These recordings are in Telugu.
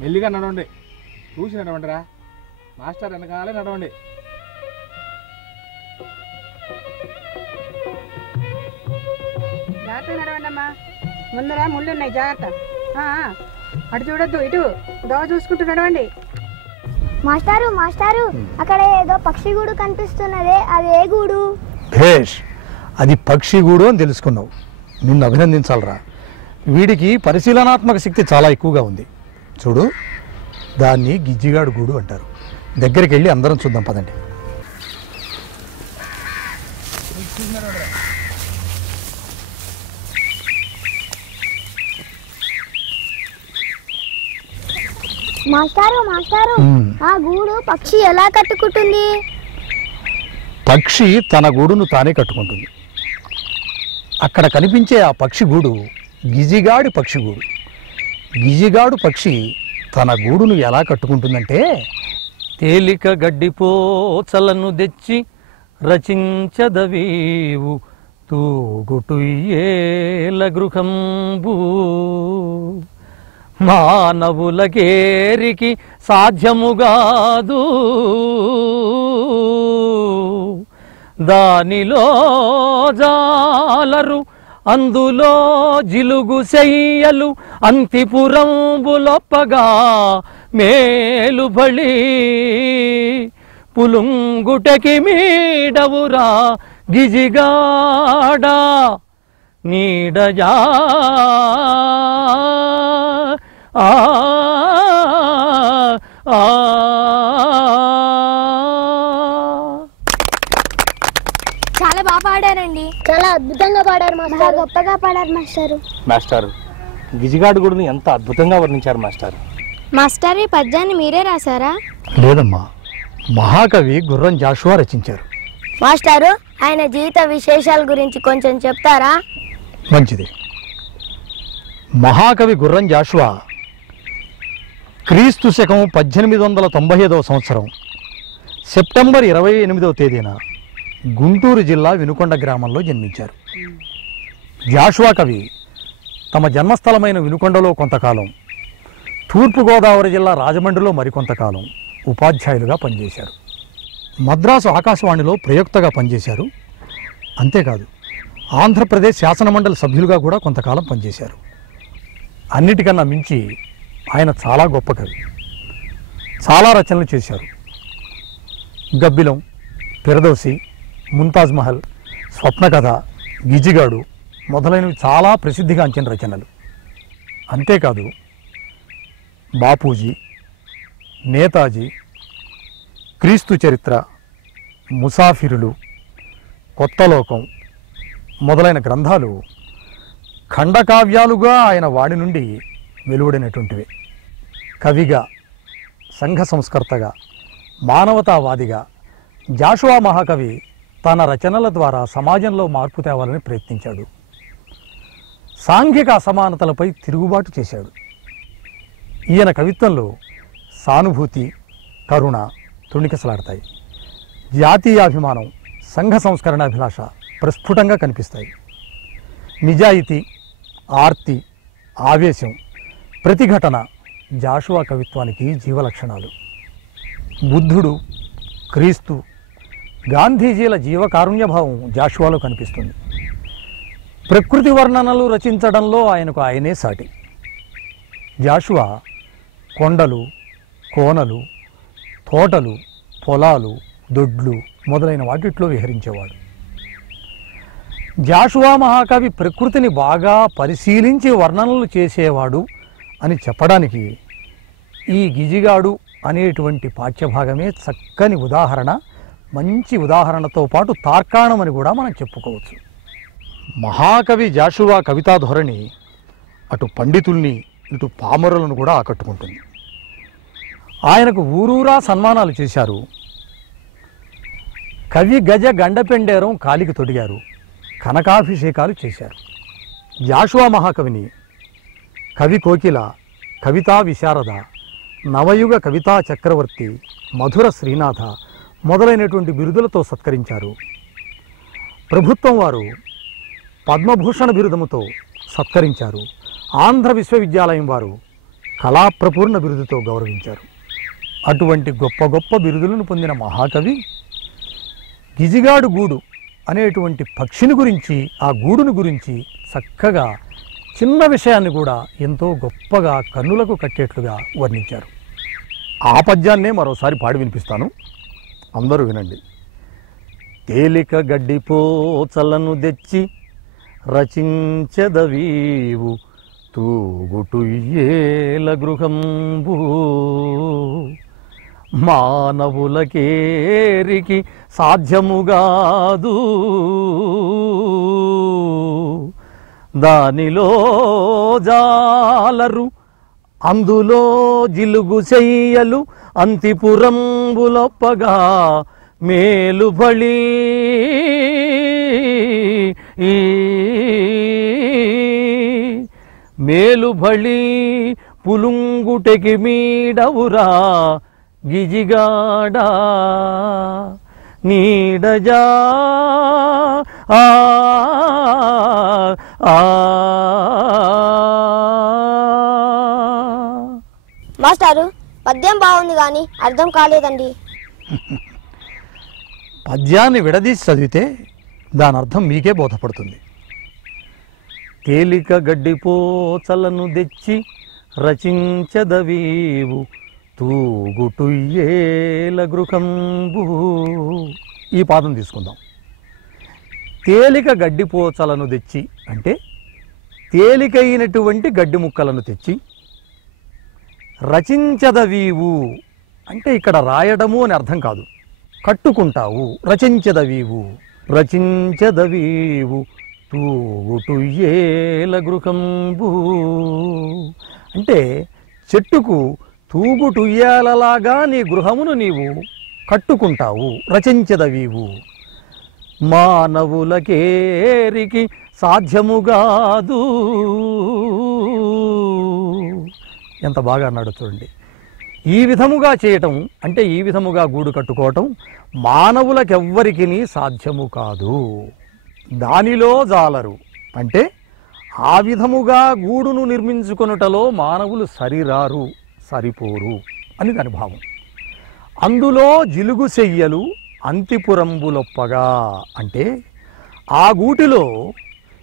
మెల్లిగా నడవండి, చూసి నడవండిరా. మాస్టర్ వెనకాలే నడవండి. జాగ్రత్త నడవండి అమ్మా, ముందర ముళ్ళు ఉన్నాయి, జాగ్రత్త. అటు చూడొద్దు, ఇటు దోవ చూసుకుంటూ నడవండి. మాస్టారు మాస్టారు, అక్కడ ఏదో పక్షి గూడు కనిపిస్తున్నదే, అది ఏ గూడు? భేష్, అది పక్షి గూడు అని తెలుసుకున్నావు. నిన్ను అభినందించాలరా. వీడికి పరిశీలనాత్మక శక్తి చాలా ఎక్కువగా ఉంది. చూడు, దాన్ని గిజ్జిగాడు గూడు అంటారు. దగ్గరికి వెళ్ళి అందరం చూద్దాం పదండి. మాస్టారు మాస్టారు, ఆ గూడు పక్షి ఎలా కట్టుకుంటుంది? పక్షి తన గూడును తానే కట్టుకుంటుంది. అక్కడ కనిపించే ఆ పక్షి గూడు గిజిగాడి పక్షి గూడు. గిజిగాడు పక్షి తన గూడును ఎలా కట్టుకుంటుందంటే, తేలిక గడ్డిపోచలను తెచ్చి రచించదవీవు తూగుటుయ్యేల గృహంబు మానవులకేరికి సాధ్యముగాదు దానిలో జాలరు అందులో జిలుగు శయ్యలు అంతిపురంబులొప్పగా మేలుబళి పులుంగుటకి మీడవురా గిజిగాడా నీడజా చాలా బాగా పాడారండి. చాలా అద్భుతంగా పాడారు మాస్టర్. గొప్పగా పాడారు మాస్టారు. మాస్టారు, గిజిగాడు గుడిని ఎంత అద్భుతంగా వర్ణించారు మాస్టారు. మాస్టర్, ఈ పద్యాన్ని మీరే రాశారా? లేదమ్మా, మహాకవి గుర్రం జాషువా రచించారు. మాస్టారు, ఆయన జీవిత విశేషాల గురించి కొంచెం చెప్తారా? మంచిది. మహాకవి గుర్రం జాషువా క్రీస్తు శకం 1895 సంవత్సరం సెప్టెంబర్ 28వ తేదీన గుంటూరు జిల్లా వినుకొండ గ్రామంలో జన్మించారు. జాషువా కవి తమ జన్మస్థలమైన వినుకొండలో కొంతకాలం, తూర్పుగోదావరి జిల్లా రాజమండ్రిలో మరికొంతకాలం ఉపాధ్యాయులుగా పనిచేశారు. మద్రాసు ఆకాశవాణిలో ప్రయోక్తగా పనిచేశారు. అంతేకాదు, ఆంధ్రప్రదేశ్ శాసనమండలి సభ్యులుగా కూడా కొంతకాలం పనిచేశారు. అన్నిటికన్నా మించి ఆయన చాలా గొప్ప కవి. చాలా రచనలు చేశారు. గబ్బిలం, ఫిరదౌసి, ముంతాజ్ మహల్, స్వప్నకథ, గిజిగాడు మొదలైనవి చాలా ప్రసిద్ధిగాంచిన రచనలు. అంతేకాదు, బాపూజీ, నేతాజీ, క్రీస్తు చరిత్ర, ముసాఫిరులు, కొత్త లోకం మొదలైన గ్రంథాలు ఖండకావ్యాలుగా ఆయన వాడి నుండి వెలువడినటువంటివి. కవిగా, సంఘ సంస్కర్తగా, మానవతావాదిగా జాషువా మహాకవి తన రచనల ద్వారా సమాజంలో మార్పు తేవాలని ప్రయత్నించాడు. సాంఘిక అసమానతలపై తిరుగుబాటు చేశాడు. ఈయన కవిత్వంలో సానుభూతి, కరుణ తొణికిసలాడతాయి. జాతీయాభిమానం, సంఘ సంస్కరణాభిలాష ప్రస్ఫుటంగా కనిపిస్తాయి. నిజాయితీ, ఆర్తి, ఆవేశం, ప్రతిఘటన జాషువా కవిత్వానికి జీవలక్షణాలు. బుద్ధుడు, క్రీస్తు, గాంధీజీల జీవకారుణ్యభావం జాషువాలో కనిపిస్తుంది. ప్రకృతి వర్ణనలు రచించడంలో ఆయనకు ఆయనే సాటి. జాషువా కొండలు, కోనలు, తోటలు, పొలాలు, దొడ్లు మొదలైన వాటిట్లో విహరించేవాడు. జాషువా మహాకవి ప్రకృతిని బాగా పరిశీలించి వర్ణనలు చేసేవాడు అని చెప్పడానికి ఈ గిజిగాడు అనేటువంటి పాఠ్యభాగమే చక్కని ఉదాహరణ. మంచి ఉదాహరణతో పాటు తార్కాణం అని కూడా మనం చెప్పుకోవచ్చు. మహాకవి జాషువా కవితా ధోరణి అటు పండితుల్ని ఇటు పామరులను కూడా ఆకట్టుకుంటుంది. ఆయనకు ఊరూరా సన్మానాలు చేశారు. కవి గజ గండపెండేరం కాలికి తొడిగారు. కనకాభిషేకాలు చేశారు. జాషువా మహాకవిని కవి కోకిల, కవితా విశారద, నవయుగ కవితా చక్రవర్తి, మధుర శ్రీనాథ మొదలైనటువంటి బిరుదులతో సత్కరించారు. ప్రభుత్వం వారు పద్మభూషణ బిరుదముతో సత్కరించారు. ఆంధ్ర విశ్వవిద్యాలయం వారు కళాప్రపూర్ణ బిరుదుతో గౌరవించారు. అటువంటి గొప్ప గొప్ప బిరుదులను పొందిన మహాకవి గిజిగాడు గూడు అనేటువంటి పక్షిని గురించి, ఆ గూడును గురించి చక్కగా చిన్న విషయాన్ని కూడా ఎంతో గొప్పగా కన్నులకు కట్టేట్లుగా వర్ణించారు. ఆ పద్యాన్నే మరోసారి పాడి వినిపిస్తాను, అందరూ వినండి. తేలిక గడ్డిపోచలను తెచ్చి రచించెదవీవు తూగుటుయ్యేల గృహంబు మానవులకేరికి సాధ్యముగాదు దానిలో జాలరు అందులో జిలుగు చెయ్యలు అంతిపురంబులొప్పగా మేలుబళి మేలుబళి పులుంగుటెకి మీడవురా గిజిగాడా నీడజా మాస్టారు పద్యం బాగుంది కానీ అర్థం కాలేదండి. పద్యాన్ని విడదీసి చదివితే దాని అర్థం మీకే బోధపడుతుంది. తేలిక గడ్డిపోచలను తెచ్చి రచించదవీవు తూగుటుయ్యేల గృహంబు. ఈ పాదం తీసుకుందాం. తేలిక గడ్డిపోచలను తెచ్చి అంటే తేలికైనటువంటి గడ్డి ముక్కలను తెచ్చి, రచించదవీవు అంటే ఇక్కడ రాయడము అని అర్థం కాదు, కట్టుకుంటావు. రచించదవీవు రచించదవీవు తూగుటుయ్యేల గృహంబు అంటే చెట్టుకు తూగుటుయ్యాలలాగా నీ గృహమును నీవు కట్టుకుంటావు. రచించదవీవు మానవులకేరికి సాధ్యముగాదు. ఎంత బాగా అన్నాడు చూడండి. ఈ విధముగా చేయటం అంటే ఈ విధముగా గూడు కట్టుకోవటం మానవులకెవ్వరికి సాధ్యము కాదు. దానిలో జాలరు అంటే ఆ విధముగా గూడును నిర్మించుకొనుటలో మానవులు సరిరారు, సరిపోరు అని దాని భావం. అందులో జిలుగు చెయ్యలు అంతిపురంబులొప్పగా అంటే ఆ గూటిలో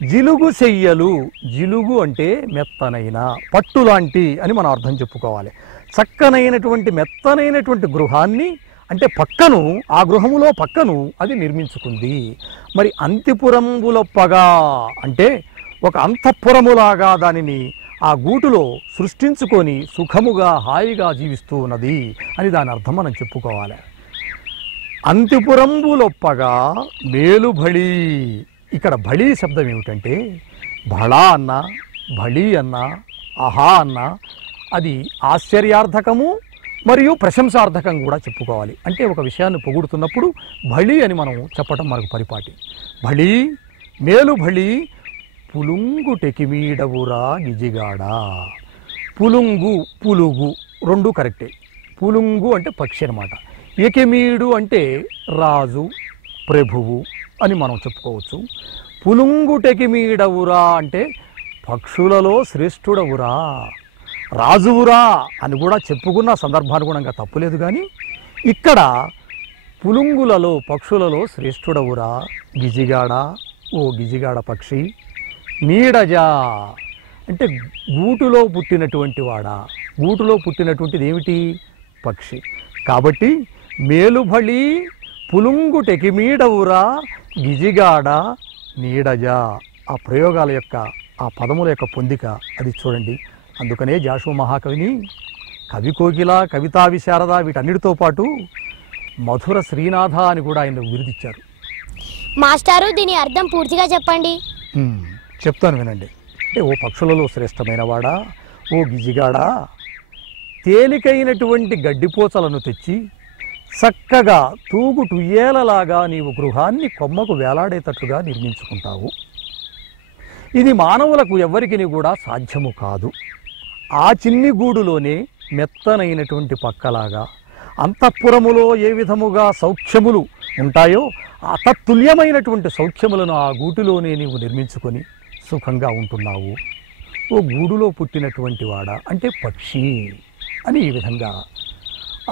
జిలుగు చెయ్యలు, జిలుగు అంటే మెత్తనైన పట్టులాంటి అని మనం అర్థం చెప్పుకోవాలి. చక్కనైనటువంటి మెత్తనైనటువంటి గృహాన్ని అంటే పక్కను, ఆ గృహములో పక్కను అది నిర్మించుకుంది. మరి అంతిపురంబులొప్పగా అంటే ఒక అంతఃపురములాగా దానిని ఆ గూటులో సృష్టించుకొని సుఖముగా హాయిగా జీవిస్తూ ఉన్నది అని దాని అర్థం మనం చెప్పుకోవాలి. అంతిపురంబులొప్పగా మేలుబళి. ఇక్కడ బళి శబ్దం ఏమిటంటే బళా అన్న, బళి అన్న, అహా అన్న అది ఆశ్చర్యార్థకము మరియు ప్రశంసార్థకం కూడా చెప్పుకోవాలి. అంటే ఒక విషయాన్ని పొగుడుతున్నప్పుడు బళి అని మనం చెప్పటం మనకు పరిపాటి. బళి మేలుబళి పులుంగు టెకిమీడవురా గిజిగాడా. పులుంగు పులుగు రెండు కరెక్టే. పులుంగు అంటే పక్షి అన్నమాట. ఎకిమీడు అంటే రాజు, ప్రభువు అని మనం చెప్పుకోవచ్చు. పులుంగు టెకిమీడవురా అంటే పక్షులలో శ్రేష్ఠుడవురా, రాజువురా అని కూడా చెప్పుకున్న సందర్భానుగుణంగా తప్పులేదు. కానీ ఇక్కడ పులుంగులలో పక్షులలో శ్రేష్ఠుడవురా గిజిగాడ, ఓ గిజిగాడ పక్షి. నీడజా అంటే గూటులో పుట్టినటువంటి వాడా. గూటులో పుట్టినటువంటిది ఏమిటి? పక్షి. కాబట్టి మేలుబళి పులుంగు టెకిమీడవురా గిజిగాడ నీడజా. ఆ ప్రయోగాల యొక్క, ఆ పదముల యొక్క పొందిక అది చూడండి. అందుకనే జాషువా మహాకవిని కవి కోకిల, కవితా విశారద వీటన్నిటితో పాటు మధుర శ్రీనాథ అని కూడా ఆయన విరుదిచ్చారు. మాస్టారు దీని అర్థం పూర్తిగా చెప్పండి. చెప్తాను వినండి. అంటే ఓ పక్షులలో శ్రేష్టమైన వాడా, ఓ గిజిగాడా, తేలికైనటువంటి గడ్డిపోచలను తెచ్చి చక్కగా తూగుటుయ్యేలలాగా నీవు గృహాన్ని కొమ్మకు వేలాడేటట్లుగా నిర్మించుకుంటావు. ఇది మానవులకు ఎవ్వరికి కూడా సాధ్యము కాదు. ఆ చిన్ని గూడులోనే మెత్తనైనటువంటి పక్కలాగా అంతఃపురములో ఏ విధముగా సౌఖ్యములు ఉంటాయో ఆ తత్తుల్యమైనటువంటి సౌఖ్యములను ఆ గూటిలోనే నీవు నిర్మించుకొని సుఖంగా ఉంటున్నావు. ఓ గూడులో పుట్టినటువంటి వాడ అంటే పక్షి అని ఈ విధంగా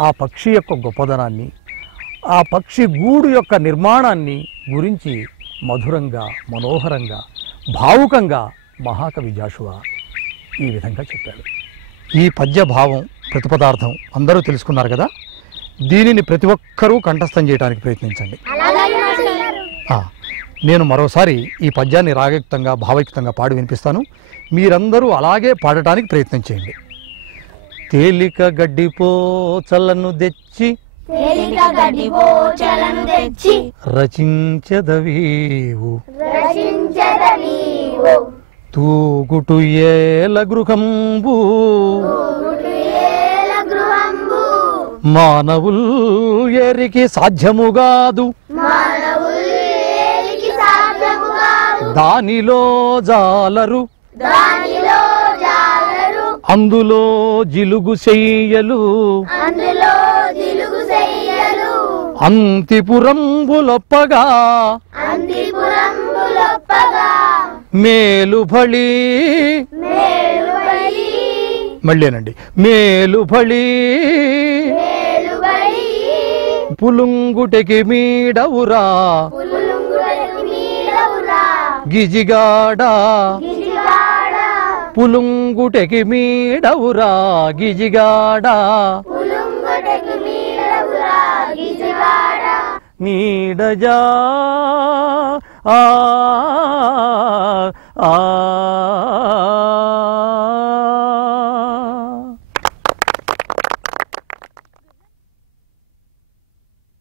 ఆ పక్షి యొక్క గొప్పదనాన్ని, ఆ పక్షి గూడు యొక్క నిర్మాణాన్ని గురించి మధురంగా, మనోహరంగా, భావుకంగా మహాకవి జాషువా ఈ విధంగా చెప్పాడు. ఈ పద్య భావం, ప్రతిపదార్థం అందరూ తెలుసుకున్నారు కదా. దీనిని ప్రతి ఒక్కరూ కంఠస్థం చేయడానికి ప్రయత్నించండి. నేను మరోసారి ఈ పద్యాన్ని రాగయుక్తంగా, భావయుక్తంగా పాడి వినిపిస్తాను. మీరందరూ అలాగే పాడటానికి ప్రయత్నం చేయండి. తేలిక గడ్డిపోచలను తెచ్చి రచించదవీవు తూగుటు ఏల గృహంబు మానవుల్ ఎరికి సాధ్యముగాదు దానిలో జాలరు అందులో జిలుగు చెయ్యలు అంతిపురంబులొప్పగా మేలుబళి మళ్ళేనండి మేలుబళి పులుంగుటకి మీడవురా గిజిగాడా పులుంగుటకి మీడవురా గిజిగాడా నీడజా ఆ